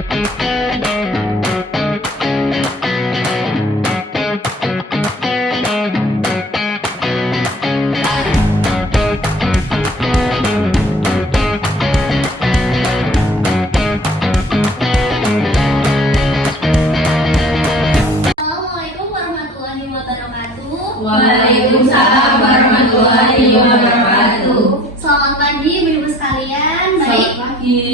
Waalaikumsalam warahmatullahi wabarakatuh. Selamat pagi Ibu-Ibu sekalian. Selamat pagi.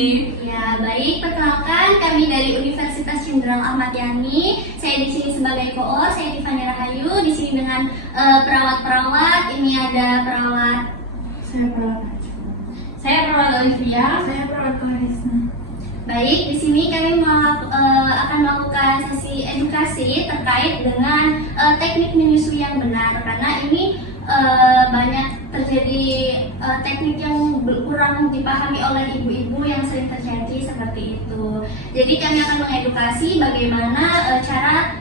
Ya, baik. Perkenalkan, kami dari Universitas Jenderal Ahmad Yani. Saya di sini sebagai koor, saya Tiffany Rahayu. Di sini dengan perawat-perawat. Ini ada perawat. Saya perawat Olivia. Saya perawat Clarissa. Baik, di sini kami akan melakukan sesi edukasi terkait dengan teknik menyusui yang benar, karena ini banyak terjadi teknik yang kurang dipahami oleh ibu-ibu yang sering terjadi seperti itu. Jadi kami akan mengedukasi bagaimana cara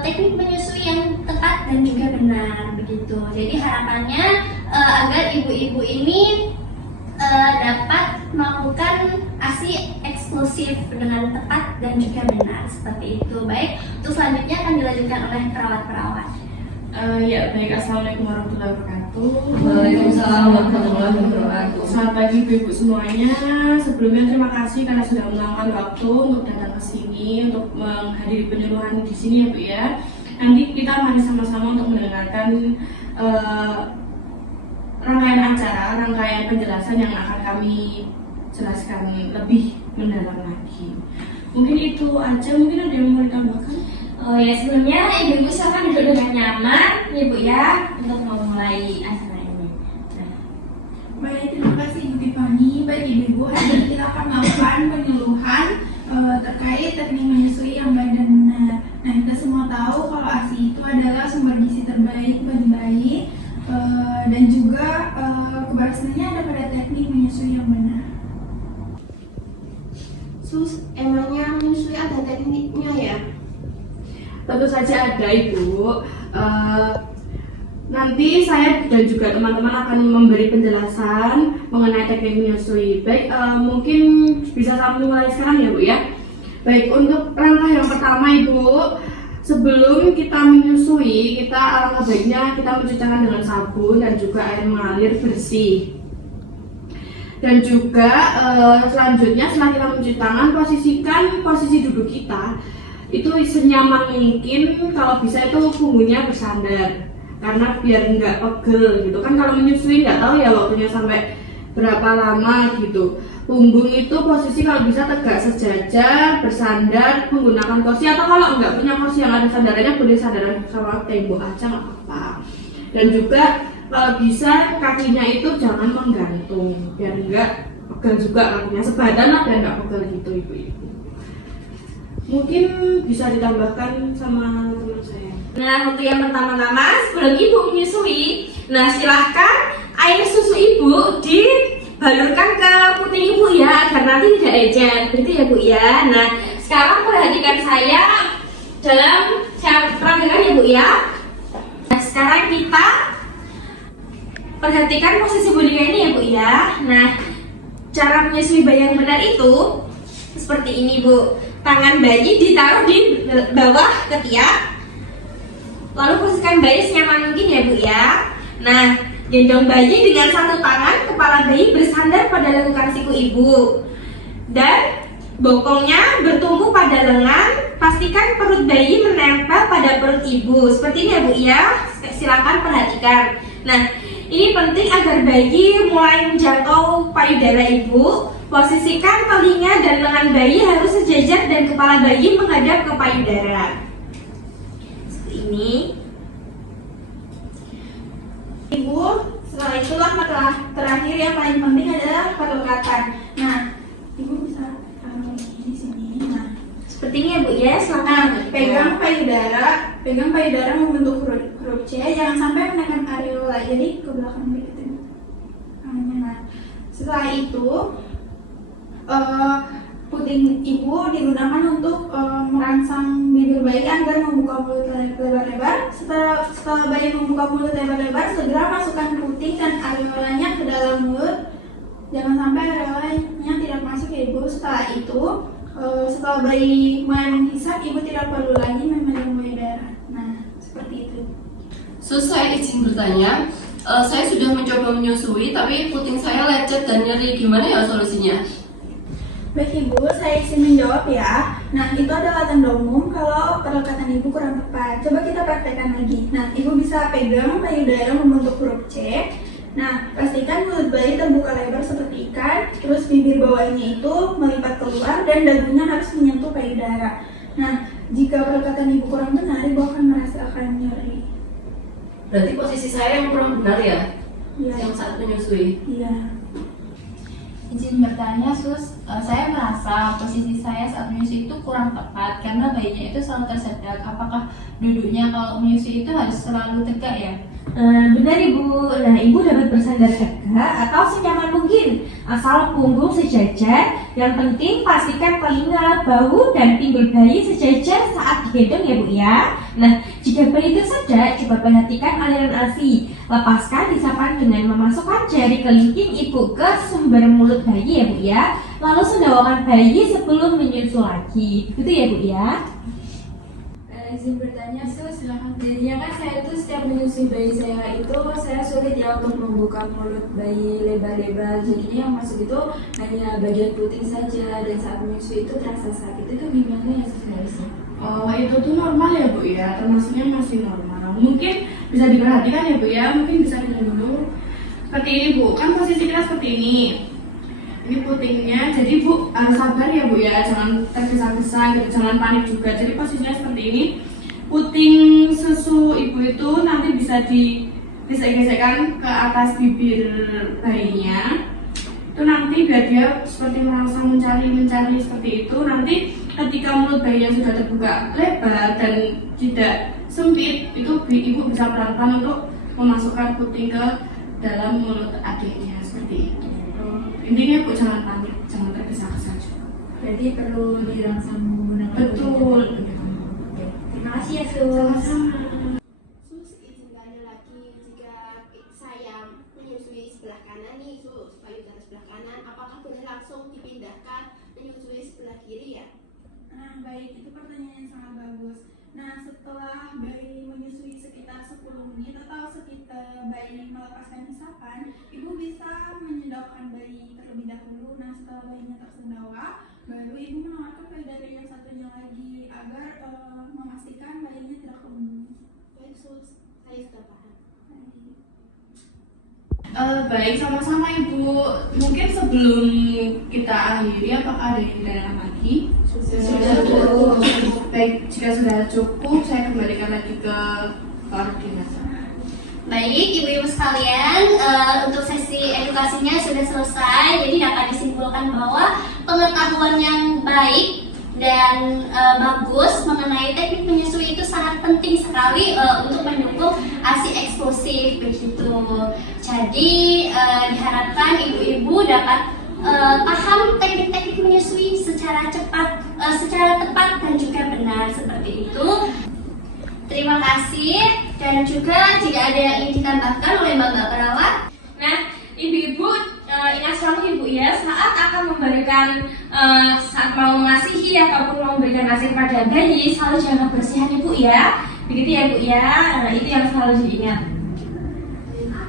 teknik menyusui yang tepat dan juga benar begitu. Jadi harapannya agar ibu-ibu ini dapat melakukan ASI eksklusif dengan tepat dan juga benar seperti itu. Baik, untuk selanjutnya akan dilanjutkan oleh perawat-perawat. Ya, baik. Assalamualaikum warahmatullahi wabarakatuh. Waalaikumsalam warahmatullahi wabarakatuh. Selamat pagi ibu-ibu semuanya. Sebelumnya terima kasih karena sudah meluangkan waktu untuk datang ke sini untuk menghadiri penyuluhan di sini ya Bu ya. Nanti kita mari sama-sama untuk mendengarkan rangkaian acara, rangkaian penjelasan yang akan kami jelaskan lebih mendalam lagi. Mungkin itu aja, mungkin ada yang mau ditambahkan? Oh ya, sebelumnya ibu-ibu silakan duduk dengan nyaman ya Bu ya untuk memulai acara ini. Nah. Baik, terima kasih Ibu Tiffany. Baik Ibu-Ibu, hari ini kita akan melakukan penyuluhan terkait teknik menyusui yang baik dan benar. Nah, kita semua tahu kalau ASI itu adalah sumber gizi terbaik bagi bayi dan juga keberhasilannya ada pada teknik menyusui yang benar. Sus, emangnya menyusui ada tekniknya ya? Tentu saja ada Ibu. Nanti saya dan juga teman-teman akan memberi penjelasan mengenai teknik menyusui. Baik, mungkin bisa kami mulai sekarang ya Bu ya. Baik, untuk langkah yang pertama Ibu, sebelum kita menyusui, kita alangkah baiknya kita mencuci tangan dengan sabun dan juga air mengalir bersih. Dan juga selanjutnya setelah kita mencuci tangan, posisikan posisi duduk kita itu senyaman mungkin, kalau bisa itu punggungnya bersandar karena biar nggak pegel gitu kan. Kalau menyusui nggak tahu ya waktunya sampai berapa lama gitu. Punggung itu posisi kalau bisa tegak sejajar, bersandar menggunakan kursi, atau kalau nggak punya kursi yang ada sandarannya boleh sandaran sama tembok aja nggak apa-apa. Dan juga kalau bisa kakinya itu jangan menggantung biar nggak pegel juga kakinya, sebadan lah biar nggak pegel gitu ibu-ibu. Mungkin bisa ditambahkan sama teman saya. Nah, untuk yang pertama-tama sebelum ibu menyusui, nah silahkan air susu ibu dibalurkan ke puting ibu ya agar nanti tidak ejen, begitu ya Bu ya. Nah, sekarang perhatikan saya dalam saya perhatikan ya Bu ya. Nah, sekarang kita perhatikan posisi boneka ini ya Bu ya. Nah, cara menyusui bayi yang benar itu seperti ini Bu. Tangan bayi ditaruh di bawah ketiak, lalu posisikan bayi senyaman mungkin ya Bu ya. Nah, gendong bayi dengan satu tangan, kepala bayi bersandar pada lekukan siku ibu dan bokongnya bertumpu pada lengan. Pastikan perut bayi menempel pada perut ibu seperti ini ya Bu ya. Silakan perhatikan. Nah, ini penting agar bayi mulai menjangkau payudara ibu. Posisikan telinga dan lengan bayi harus sejajar dan kepala bayi menghadap ke payudara. Seperti ini. Ibu, setelah itu langkah terakhir yang paling penting adalah pelekatan. Nah, Ibu bisa taruh di sini. Nah, Seperti ini ya Bu ya. Silakan. pegang payudara membentuk huruf C, jangan sampai menekan areola. Jadi ke belakang begitu. Nah, setelah itu puting ibu digunakan untuk merangsang bibir bayi agar membuka mulut lebar-lebar. Setelah bayi membuka mulut lebar-lebar, segera masukkan puting dan areolanya ke dalam mulut. Jangan sampai areolanya tidak masuk ya Ibu. Setelah itu setelah bayi menghisap, ibu tidak perlu lagi memegang darah. Nah, seperti itu. Sus, saya izin bertanya. Saya sudah mencoba menyusui, tapi puting saya lecet dan nyeri. Gimana ya solusinya? Baik ibu, saya izin menjawab ya. Nah, itu adalah tanda umum kalau perlekatan ibu kurang tepat. Coba kita praktekkan lagi. Nah, ibu bisa pegang payudara membentuk huruf C. Nah, pastikan mulut bayi terbuka lebar seperti ikan, terus bibir bawahnya itu melipat keluar dan dagunya harus menyentuh payudara. Nah, jika perlekatan ibu kurang benar, ibu akan merasakan nyeri. Berarti posisi saya yang kurang benar ya? Iya. Yang saat menyusui. Iya. Izin bertanya, Sus, saya merasa posisi saya saat menyusui itu kurang tepat karena bayinya itu selalu tersedak. Apakah duduknya kalau menyusui itu harus selalu tegak ya? Benar Ibu. Nah, Ibu dapat bersandar tegak atau senyaman mungkin, asal punggung sejajar. Yang penting pastikan telinga, bahu, dan pinggul bayi sejajar saat digendong ya Bu ya. Nah, jika bayi tersedak, coba perhatikan aliran ASI. Lepaskan disapan dengan memasukkan jari kelingking ibu ke sumber mulut bayi ya Bu ya. Lalu sendawakan bayi sebelum menyusu lagi. Begitu ya Bu ya. Izin bertanya, Sus, jadinya kan saya itu setiap menyusui bayi saya itu saya sulit ya untuk membuka mulut bayi lebar-lebar. Jadinya yang masuk itu hanya bagian puting saja dan saat menyusui itu terasa sakit. Itu gimana ya sebenarnya? Oh, itu tuh normal ya Bu ya, termasuknya masih normal. Mungkin bisa diperhatikan ya Bu ya, mungkin bisa diminum dulu. Seperti ini Bu, kan posisi kita seperti ini. Ini putingnya, jadi Bu harus sabar ya Bu ya, jangan tergesa-gesa gitu, jangan panik juga. Jadi posisinya seperti ini. Puting susu ibu itu nanti bisa digesek-gesekkan ke atas bibir bayinya. Itu nanti biar dia seperti merasa mencari seperti itu. Nanti ketika mulut bayinya sudah terbuka lebar dan tidak sempit, itu ibu bisa pelan-pelan untuk memasukkan puting ke dalam mulut adiknya seperti itu. Intinya Bu jangan panik, jangan tergesa-gesa juga. Berarti perlu dirangsang menggunakan Betul. Terima kasih ya, Sus. Sus, izin tanya lagi, jika saya menyusui sebelah kanan nih, Sus, payudara sebelah kanan, apakah boleh langsung dipindahkan menyusui sebelah kiri ya? Nah, baik, itu pertanyaan yang sangat bagus. Nah, setelah bayi menyusui sekitar 10 menit atau sekitar bayi melepaskan hisapan, ibu bisa menyedokkan bayi terlebih dahulu. Nah, setelah bayinya tersendawa, baru ibu menawarkan payudara yang satunya lagi agar memastikan bayinya tidak kembung. Baik, Sus, saya sudah paham. Baik, sama-sama Ibu. Mungkin sebelum kita akhiri, apakah ada yang ditanyakan lagi? Sudah cukup. Baik, jika sudah cukup, saya kembalikan lagi ke koordinator. Baik, ibu-ibu sekalian, untuk sesi edukasinya sudah selesai. Jadi dapat disimpulkan bahwa pengetahuan yang baik dan bagus mengenai teknik menyusui itu sangat penting sekali untuk mendukung ASI eksklusif begitu. Jadi diharapkan ibu-ibu dapat paham teknik-teknik menyusui secara cepat, secara tepat dan juga benar seperti itu. Terima kasih, dan juga jika ada yang ingin ditambahkan oleh Mbak Perawat. Nah, ibu-ibu ingat selalu Ibu ya, saat akan memberikan saat mau mengasihi ataupun mau memberikan ASI kepada bayi, selalu jaga kebersihan Ibu ya. Begitu ya Bu ya. Nah, itu yang selalu diingat.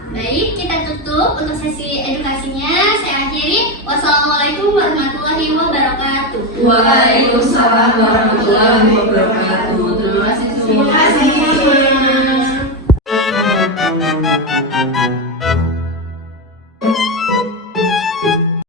Baik, kita tutup untuk sesi edukasinya. Saya akhiri. Wassalamualaikum warahmatullahi wabarakatuh. Waalaikumsalam warahmatullahi wabarakatuh.